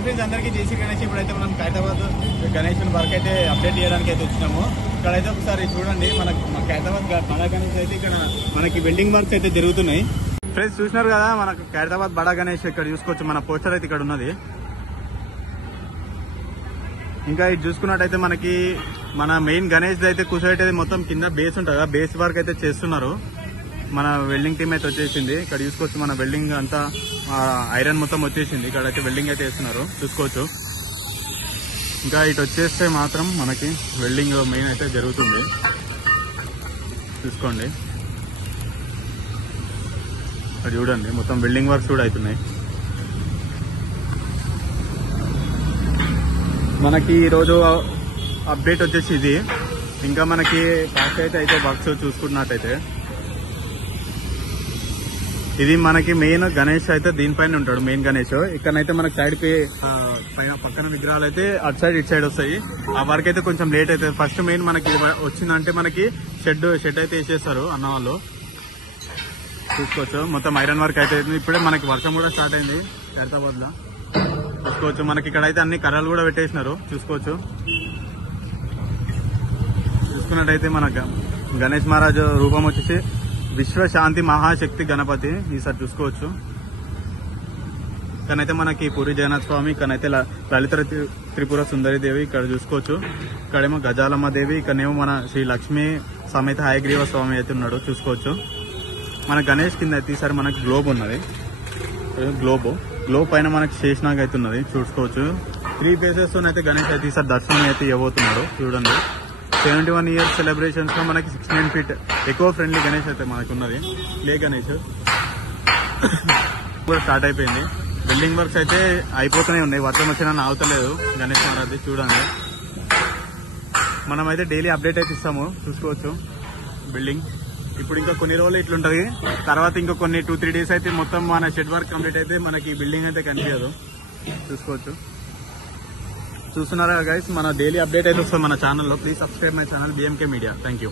Hi friends అందరికీ జేసీ గణేష్. ఇప్పుడైతే మనం ఖైరతాబాద్ గణేష్ వర్క్ అయితే అప్డేట్ చేయడానికి అయితే వచ్చినాము. ఇక్కడైతే ఒకసారి చూడండి, మన ఖైరతాబాద్ బడా గణేష్ అయితే ఇక్కడ మనకి వెల్డింగ్ వర్క్స్ అయితే జరుగుతున్నాయి. ఫ్రెండ్స్ చూసినారు కదా, మనకు ఖైరతాబాద్ బడా గణేష్ ఇక్కడ చూసుకోవచ్చు. మన పోస్టర్ అయితే ఇక్కడ ఉన్నది. ఇంకా ఇది చూసుకున్నట్టయితే మనకి మన మెయిన్ గణేష్ అయితే కూర్చోబెట్టేది మొత్తం కింద బేస్ ఉంటుంది కదా, బేస్ వర్క్ అయితే చేస్తున్నారు. మన వెల్డింగ్ టీమ్ అయితే వచ్చేసింది. ఇక్కడ చూసుకోవచ్చు, మన వెల్డింగ్ అంతా ఐరన్ మొత్తం వచ్చేసింది. ఇక్కడ అయితే వెల్డింగ్ అయితే వేస్తున్నారు చూసుకోవచ్చు. ఇంకా ఇటు వచ్చేస్తే మాత్రం మనకి వెల్డింగ్ మెయిన్ అయితే జరుగుతుంది చూసుకోండి. ఇక్కడ చూడండి, మొత్తం వెల్డింగ్ వర్క్స్ కూడా అవుతున్నాయి. మనకి ఈరోజు అప్డేట్ వచ్చేసి ఇది. ఇంకా మనకి ఫాస్ట్ అయితే వర్క్స్ చూసుకున్నట్టయితే ఇది మనకి మెయిన్ గణేష్ అయితే దీనిపైన ఉంటాడు. మెయిన్ గణేష్ ఇక్కడైతే మనకి సైడ్ పక్కన విగ్రహాలు అయితే అటు సైడ్ ఇటు సైడ్ వస్తాయి. ఆ వర్క్ అయితే కొంచెం లేట్ అవుతుంది. ఫస్ట్ మెయిన్ మనకి వచ్చిందంటే మనకి షెడ్ అయితే వేసేస్తారు అన్న వాళ్ళు చూసుకోవచ్చు. మొత్తం ఐరన్ వర్క్ అయితే ఇప్పుడే మనకి వర్షం కూడా స్టార్ట్ అయింది ఖైరతాబాద్ లో చూసుకోవచ్చు. మనకి ఇక్కడ అయితే అన్ని కర్రలు కూడా పెట్టేసినారు చూసుకోవచ్చు. చూసుకున్నట్టయితే మన గణేష్ మహారాజు రూపం వచ్చేసి విశ్వశాంతి మహాశక్తి గణపతి ఈసారి చూసుకోవచ్చు. ఇక్కడైతే మనకి పూరి జగన్నాథ స్వామి, ఇక్కడైతే లలిత త్రిపుర సుందరి దేవి ఇక్కడ చూసుకోవచ్చు. ఇక్కడేమో గజాలమ్మ దేవి, ఇక్కడేమో మన శ్రీ లక్ష్మీ సమేత హయగ్రీవ స్వామి అయితే ఉన్నాడు చూసుకోవచ్చు. మన గణేష్ కింద అయితే ఈసారి మనకి గ్లోబ్ ఉన్నది. గ్లోబ్ పైన మనకి శేషనాగ్ అయితే ఉన్నది చూసుకోవచ్చు. 3 ఫేసెస్ తో అయితే గణేష్ అయితే ఈసారి దర్శనం అయితే ఇవ్వబోతున్నాడు చూడండి. 71 ఇయర్స్ సెలబ్రేషన్స్ లో మనకి 69 ఫీట్ ఎక్కువ ఫ్రెండ్లీ గణేష్ అయితే మనకు ఉన్నది. ప్లే గణేష్ కూడా స్టార్ట్ అయిపోయింది. బిల్డింగ్ వర్క్స్ అయితే అయిపోతూనే ఉన్నాయి. వర్షం వచ్చినా ఆగుతలేదు గణేష్ మహారాజ్ చూడండి. మనమైతే డైలీ అప్డేట్ అయితే ఇస్తాము చూసుకోవచ్చు. బిల్డింగ్ ఇప్పుడు ఇంకా కొన్ని రోజులు ఇట్లుంటది. తర్వాత ఇంకా కొన్ని 2-3 డేస్ అయితే మొత్తం మన షెడ్ వర్క్ కంప్లీట్ అయితే మనకి బిల్డింగ్ అయితే కనిపించదు చూసుకోవచ్చు. చూస్తున్నారా గైస్, మన డైలీ అప్డేట్ అయితే వస్తుంది మన ఛానల్లో. Please subscribe my channel BMK media. Thank you.